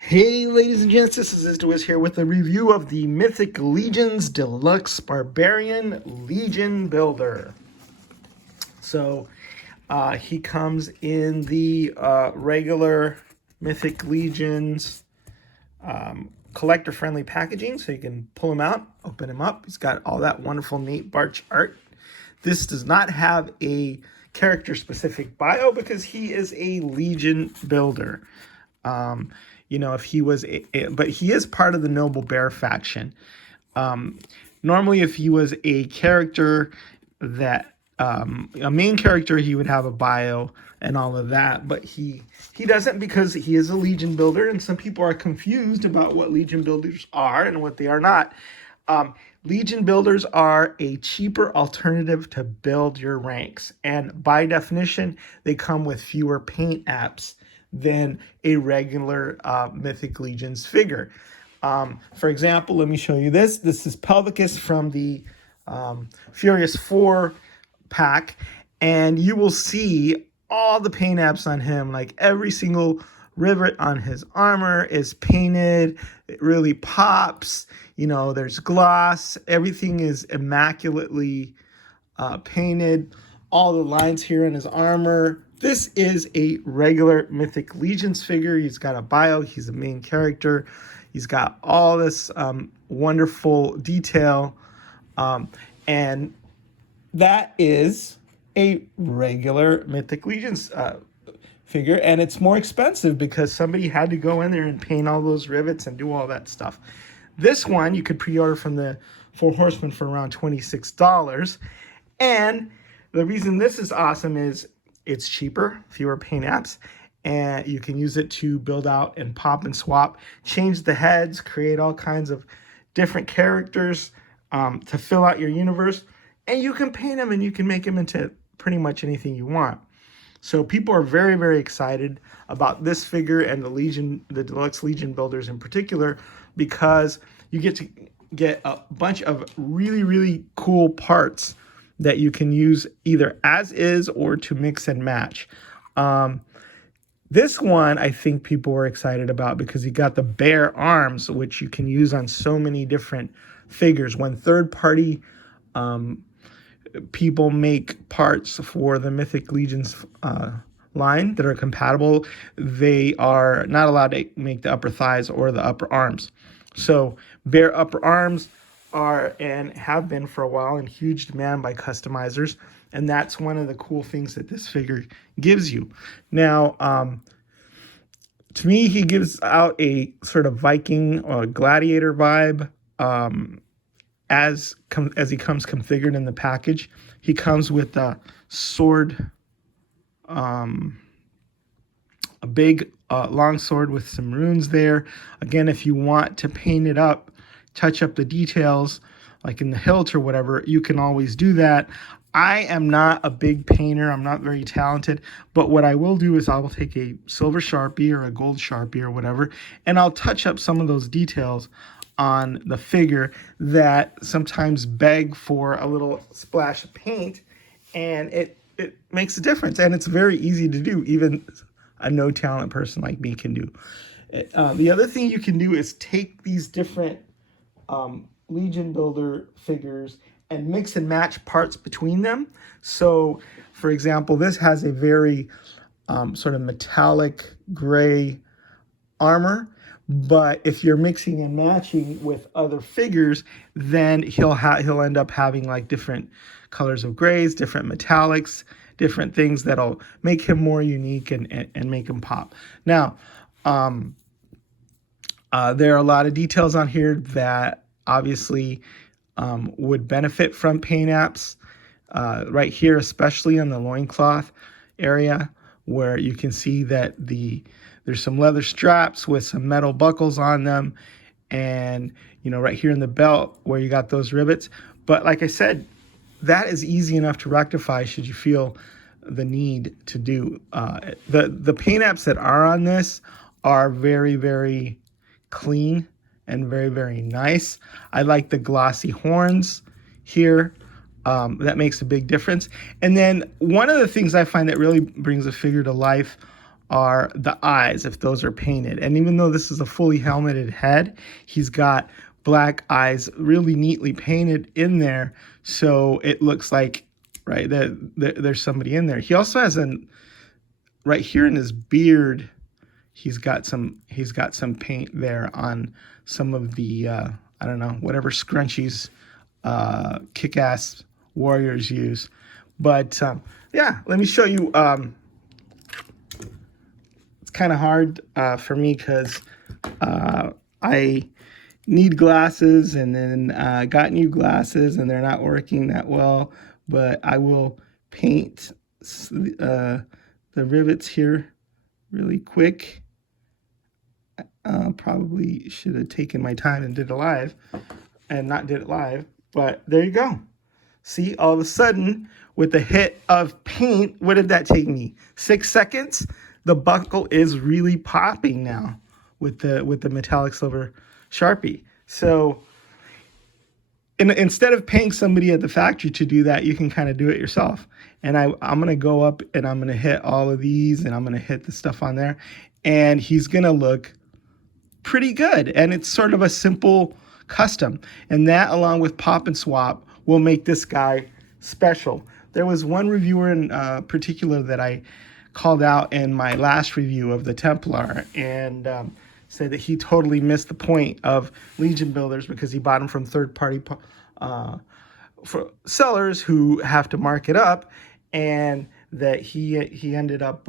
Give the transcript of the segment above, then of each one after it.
Hey ladies and gents, this is Wiz here with a review of the Mythic Legions Deluxe Barbarian Legion Builder. So he comes in the regular Mythic Legions collector-friendly packaging, so you can pull him out, open him up. He's got all that wonderful neat Barch art. This does not have a character-specific bio because he is a Legion builder. If he was, but he is part of the Noble Bear faction. Normally, if he was a character that, a main character, he would have a bio and all of that, but he doesn't because he is a Legion builder, and some people are confused about what Legion builders are and what they are not. Legion builders are a cheaper alternative to build your ranks, and by definition, they come with fewer paint apps than a regular Mythic Legions figure. For example, let me show you this. This is Pelvicus from the Furious 4 pack, and you will see all the paint apps on him. Like every single rivet on his armor is painted. It really pops. There's gloss. Everything is immaculately painted. All the lines here in his armor. This is a regular Mythic Legions figure. He's got a bio. He's a main character. He's got all this wonderful detail. And that is a regular Mythic Legions figure. And it's more expensive because somebody had to go in there and paint all those rivets and do all that stuff. This one you could pre-order from the 4 Horsemen for around $26. And the reason this is awesome is it's cheaper, fewer paint apps, and you can use it to build out and pop and swap, change the heads, create all kinds of different characters to fill out your universe, and you can paint them and you can make them into pretty much anything you want. So people are very, very excited about this figure and the Deluxe Legion builders in particular, because you get to get a bunch of really, really cool parts that you can use either as is or to mix and match. This one I think people were excited about because you got the bear arms, which you can use on so many different figures. When third-party people make parts for the Mythic Legions line that are compatible, they are not allowed to make the upper thighs or the upper arms. So bear upper arms are and have been for a while in huge demand by customizers, and that's one of the cool things that this figure gives you. Now, to me, he gives out a sort of Viking or gladiator vibe as he comes configured in the package. He comes with a sword, a big long sword with some runes there. Again, if you want to paint it up, touch up the details like in the hilt or whatever, you can always do that. I am not a big painter. I'm not very talented, but what I will do is I will take a silver Sharpie or a gold Sharpie or whatever, and I'll touch up some of those details on the figure that sometimes beg for a little splash of paint, and it makes a difference. And it's very easy to do. Even a no talent person like me can do. The other thing you can do is take these different Legion builder figures and mix and match parts between them. So, for example, this has a very sort of metallic gray armor, but if you're mixing and matching with other figures, then he'll end up having like different colors of grays, different metallics, different things that'll make him more unique and make him pop. Now, there are a lot of details on here that obviously would benefit from paint apps. Right here, especially in the loincloth area, where you can see that there's some leather straps with some metal buckles on them, and right here in the belt where you got those rivets. But like I said, that is easy enough to rectify should you feel the need to do. The paint apps that are on this are very, very clean and very, very nice. I like the glossy horns here. That makes a big difference. And then one of the things I find that really brings a figure to life are the eyes, if those are painted. And even though this is a fully helmeted head, he's got black eyes really neatly painted in there, so it looks like, right, there's somebody in there. He also has right here in his beard, he's got some paint there on some of the I don't know, whatever scrunchies kick-ass warriors use. But yeah, let me show you. It's kind of hard for me because I need glasses, and then got new glasses, and they're not working that well. But I will paint the rivets here really quick. Probably should have taken my time and did it live, but there you go. See, all of a sudden, with the hit of paint, what did that take me? 6 seconds? The buckle is really popping now with the metallic silver Sharpie. So instead of paying somebody at the factory to do that, you can kind of do it yourself. And I'm going to go up and I'm going to hit all of these, and I'm going to hit the stuff on there, and he's going to look pretty good. And it's sort of a simple custom. And that, along with pop and swap, will make this guy special. There was one reviewer in particular that I called out in my last review of the Templar, and said that he totally missed the point of Legion builders because he bought them from third-party for sellers who have to mark it up, and that he ended up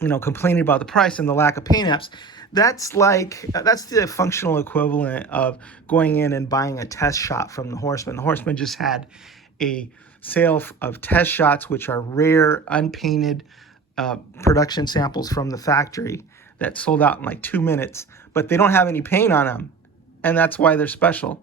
complaining about the price and the lack of paint apps. That's the functional equivalent of going in and buying a test shot from the Horsemen. The Horsemen just had a sale of test shots, which are rare, unpainted production samples from the factory that sold out in like 2 minutes, but they don't have any paint on them. And that's why they're special,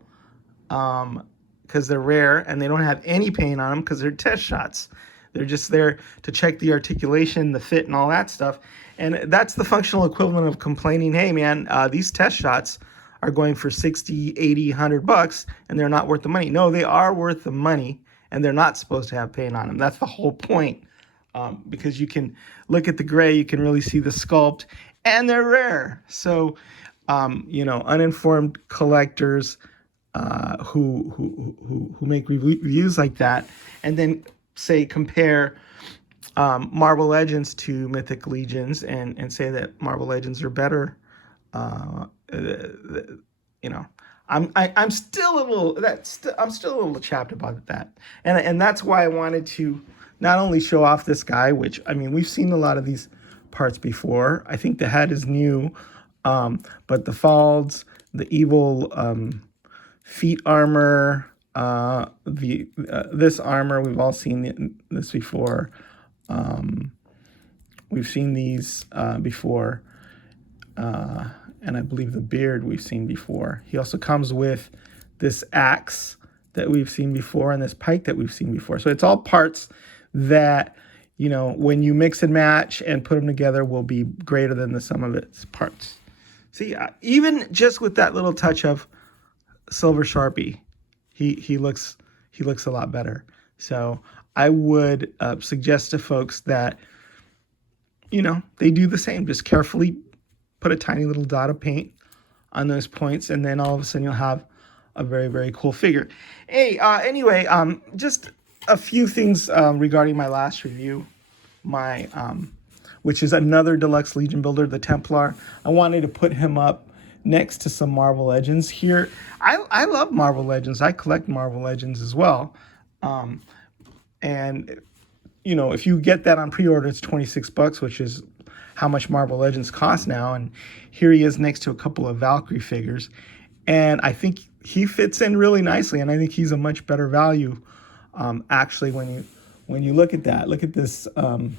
because they're rare, and they don't have any paint on them because they're test shots. They're just there to check the articulation, the fit, and all that stuff. And that's the functional equivalent of complaining, hey, man, these test shots are going for 60, 80, 100 bucks, and they're not worth the money. No, they are worth the money, and they're not supposed to have paint on them. That's the whole point, because you can look at the gray, you can really see the sculpt, and they're rare. So, uninformed collectors who make reviews like that, and then say compare Marvel Legends to Mythic Legions, and say that Marvel Legends are better. I'm still a little chapped about that, and that's why I wanted to not only show off this guy, which, I mean, we've seen a lot of these parts before. I think the head is new, but the folds, the evil feet armor, this armor, we've all seen this before. We've seen these before, and I believe the beard we've seen before. He also comes with this axe that we've seen before, and this pike that we've seen before. So it's all parts that, when you mix and match and put them together, will be greater than the sum of its parts. See, even just with that little touch of silver Sharpie, he looks a lot better. So I would suggest to folks that, they do the same. Just carefully put a tiny little dot of paint on those points, and then all of a sudden you'll have a very, very cool figure. Hey, anyway, just a few things regarding my last review, which is another Deluxe Legion builder, the Templar. I wanted to put him up next to some Marvel Legends here. I love Marvel Legends. I collect Marvel Legends as well. And, if you get that on pre-order, it's $26, which is how much Marvel Legends cost now. And here he is next to a couple of Valkyrie figures. And I think he fits in really nicely. And I think he's a much better value, actually, when you look at that. Look at this. I'm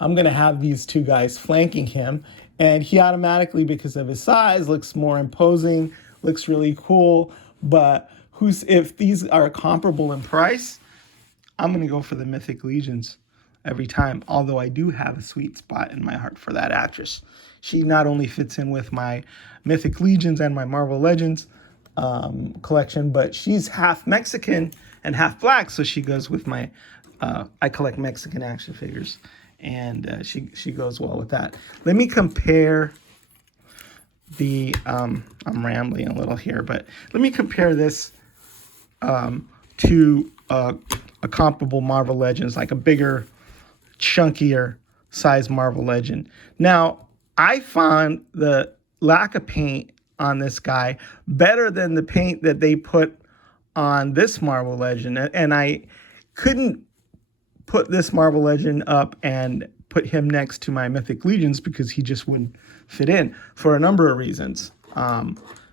going to have these two guys flanking him. And he automatically, because of his size, looks more imposing, looks really cool. But if these are comparable in price, I'm going to go for the Mythic Legions every time. Although I do have a sweet spot in my heart for that actress. She not only fits in with my Mythic Legions and my Marvel Legends collection, but she's half Mexican and half black. So she goes with my, I collect Mexican action figures. and she goes well with that. Let me compare the I'm rambling a little here, but let me compare this to a comparable Marvel Legends, like a bigger, chunkier size Marvel Legend. Now, I found the lack of paint on this guy better than the paint that they put on this Marvel Legend, and I couldn't put this Marvel Legend up and put him next to my Mythic Legions because he just wouldn't fit in for a number of reasons.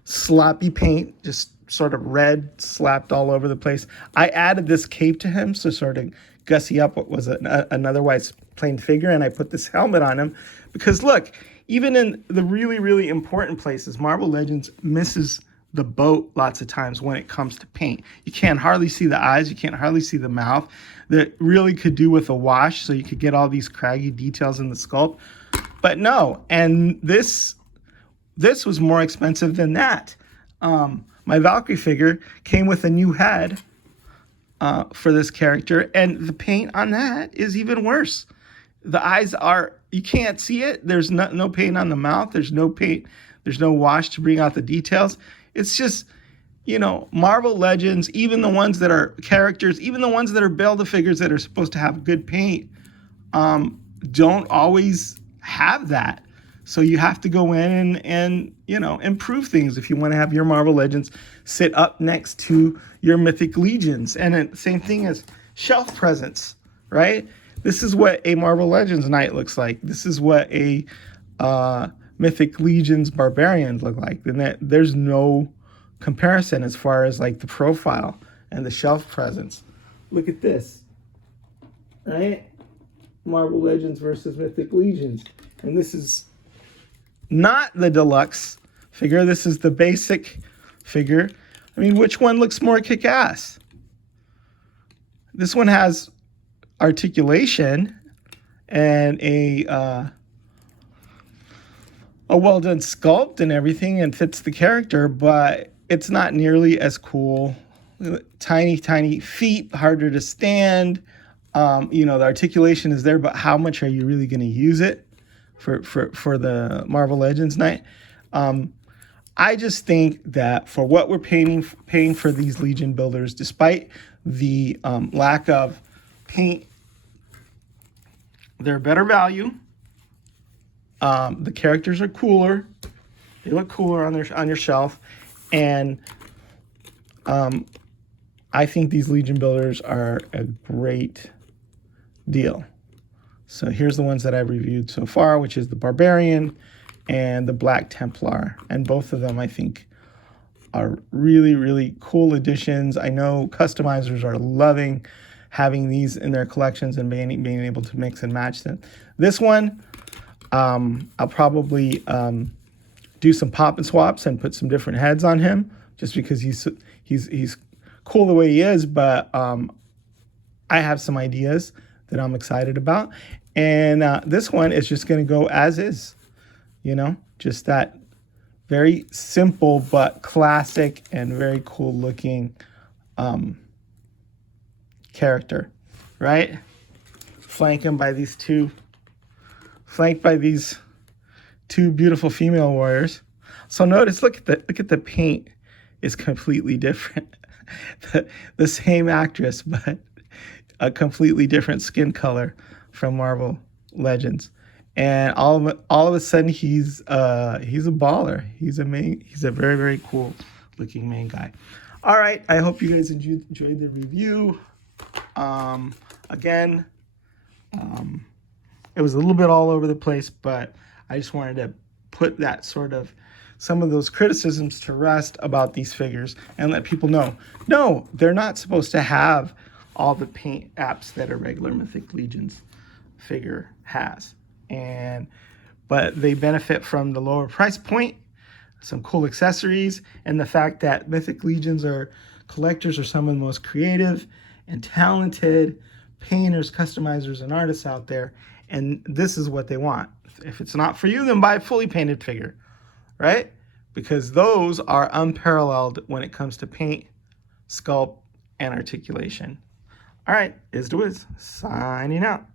Sloppy paint, just sort of red slapped all over the place. I added this cape to him to sort of gussy up what was an otherwise plain figure, and I put this helmet on him because look, even in the really, really important places, Marvel Legends misses the boat lots of times when it comes to paint. You can't hardly see the eyes, you can't hardly see the mouth. That really could do with a wash, so you could get all these craggy details in the sculpt. But no, and this was more expensive than that. My Valkyrie figure came with a new head for this character, and the paint on that is even worse. The eyes are, you can't see it. There's no paint on the mouth. There's no paint. There's no wash to bring out the details. It's just, you know, Marvel Legends, even the ones that are characters, even the ones that are Build-A-Figures that are supposed to have good paint, don't always have that. So you have to go in and you know, improve things if you want to have your Marvel Legends sit up next to your Mythic Legions. And then same thing as shelf presence, right? This is what a Marvel Legends Knight looks like. This is what a Mythic Legions Barbarian look like. And there's no comparison as far as like the profile and the shelf presence. Look at this, right? Marvel Legends versus Mythic Legions. And this is not the deluxe figure. This is the basic figure. I mean, which one looks more kick-ass? This one has articulation and a well-done sculpt and everything and fits the character, but it's not nearly as cool. Tiny, tiny feet, harder to stand. You know, the articulation is there, but how much are you really going to use it for the Marvel Legends Knight? I just think that for what we're paying for these Legion builders, despite the lack of paint, they're better value. The characters are cooler. They look cooler on your shelf. And I think these Legion builders are a great deal. So here's the ones that I've reviewed so far, which is the Barbarian and the Black Templar. And both of them, I think, are really, really cool additions. I know customizers are loving having these in their collections and being able to mix and match them. This one, I'll probably do some pop and swaps and put some different heads on him, just because he's cool the way he is. But I have some ideas that I'm excited about, and this one is just going to go as is. You know, just that very simple but classic and very cool looking character, right? Flanked by these two beautiful female warriors. So notice, look at the paint is completely different. the same actress, but a completely different skin color from Marvel Legends. And all of a sudden, he's a baller. He's a very, very cool looking main guy. All right, I hope you guys enjoyed the review. Again, it was a little bit all over the place, but I just wanted to put that sort of some of those criticisms to rest about these figures and let people know, no, they're not supposed to have all the paint apps that a regular Mythic Legions figure has. But they benefit from the lower price point, some cool accessories, and the fact that Mythic Legions collectors are some of the most creative and talented painters, customizers, and artists out there. And this is what they want. If it's not for you, then buy a fully painted figure, right? Because those are unparalleled when it comes to paint, sculpt, and articulation. All right, Is the Wiz, signing out.